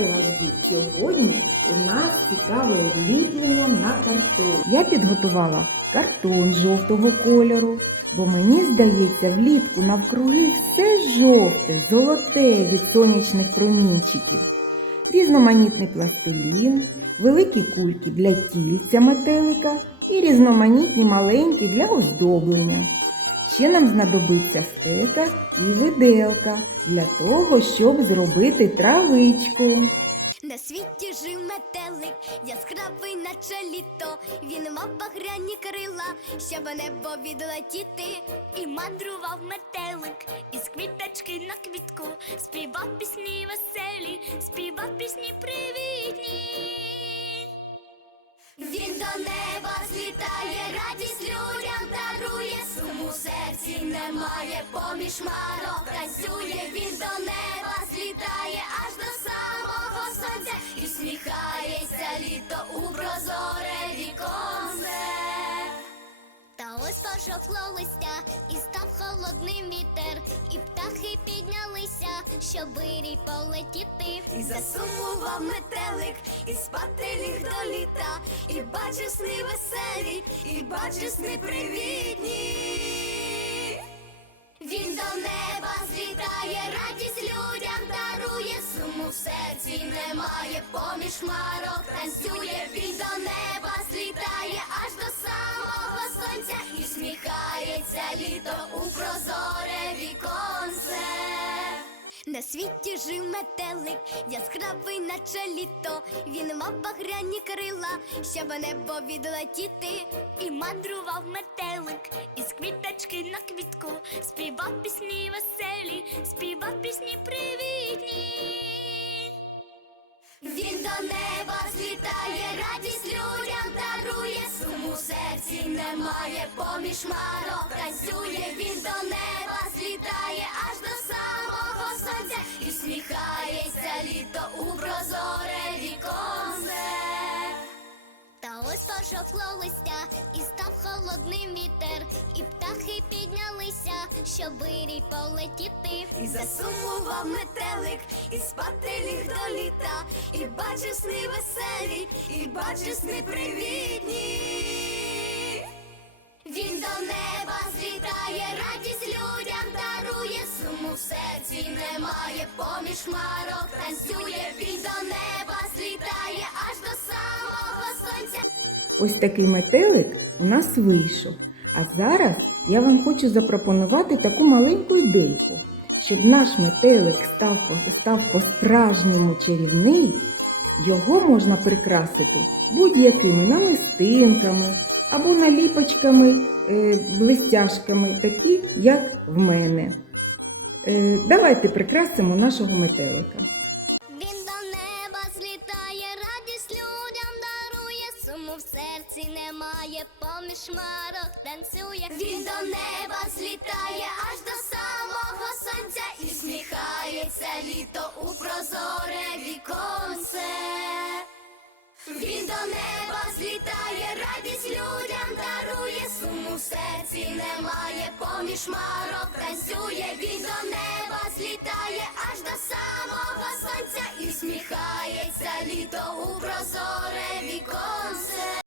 Діти! Сьогодні у нас цікаве зліплення на картон. Я підготувала картон жовтого кольору, бо мені здається, влітку навкруги все жовте, золоте від сонячних промінчиків. Різноманітний пластилін, великі кульки для тільця метелика і різноманітні маленькі для оздоблення. Ще нам знадобиться стека і виделка для того, щоб зробити травичку. На світі жив метелик, яскравий, наче літо. Він мав багряні крила, щоб небо відлетіти. І мандрував метелик із квіточки на квітку. Співав пісні веселі, співав пісні привітні. Він до неба немає, поміж марок танцює, він до неба злітає аж до самого сонця і сміхається літо у прозоре віконце. Та ось пожовкло листя, і став холодний вітер, і птахи піднялися, щоб вирій полетіти. І засумував метелик, і спати ліг до літа, і бачив сни веселі, і бачив сни привітні. Він до неба злітає, радість людям дарує, суму в серці немає, поміж марок танцює, На світі жив метелик, яскравий, наче літо. Він мав багряні крила, щоб небо відлетіти. І мандрував метелик із квіточки на квітку. Співав пісні веселі, співав пісні привітні. Він до неба злітає, радість людям дарує, суму серці немає, поміж марок танцює, у прозоре віконце. Та ось пожовкло листя, і став холодний вітер, і птахи піднялися, щоб вирій полетіти. І засумував метелик, і спати ліг до літа, і бачив сни веселі, і бачив сни привітні. Він до серці немає, поміж марок танцює, він до неба злітає аж до самого сонця. Ось такий метелик у нас вийшов. А зараз я вам хочу запропонувати таку маленьку ідейку. Щоб наш метелик став, став по-справжньому чарівний, його можна прикрасити будь-якими намистинками або наліпочками, е, блистяшками, такі, як в мене. Е, давайте прикрасимо нашого метелика. Він до неба злітає, радість людям дарує, суму в серці немає, поміж марок танцює. Він до неба злітає аж до самого сонця і сміхається літо у прозоре віконце. Він до неба злітає, радість людям дарує, суму в серці немає, поміж марок танцює, сонця літо у прозоре віконце.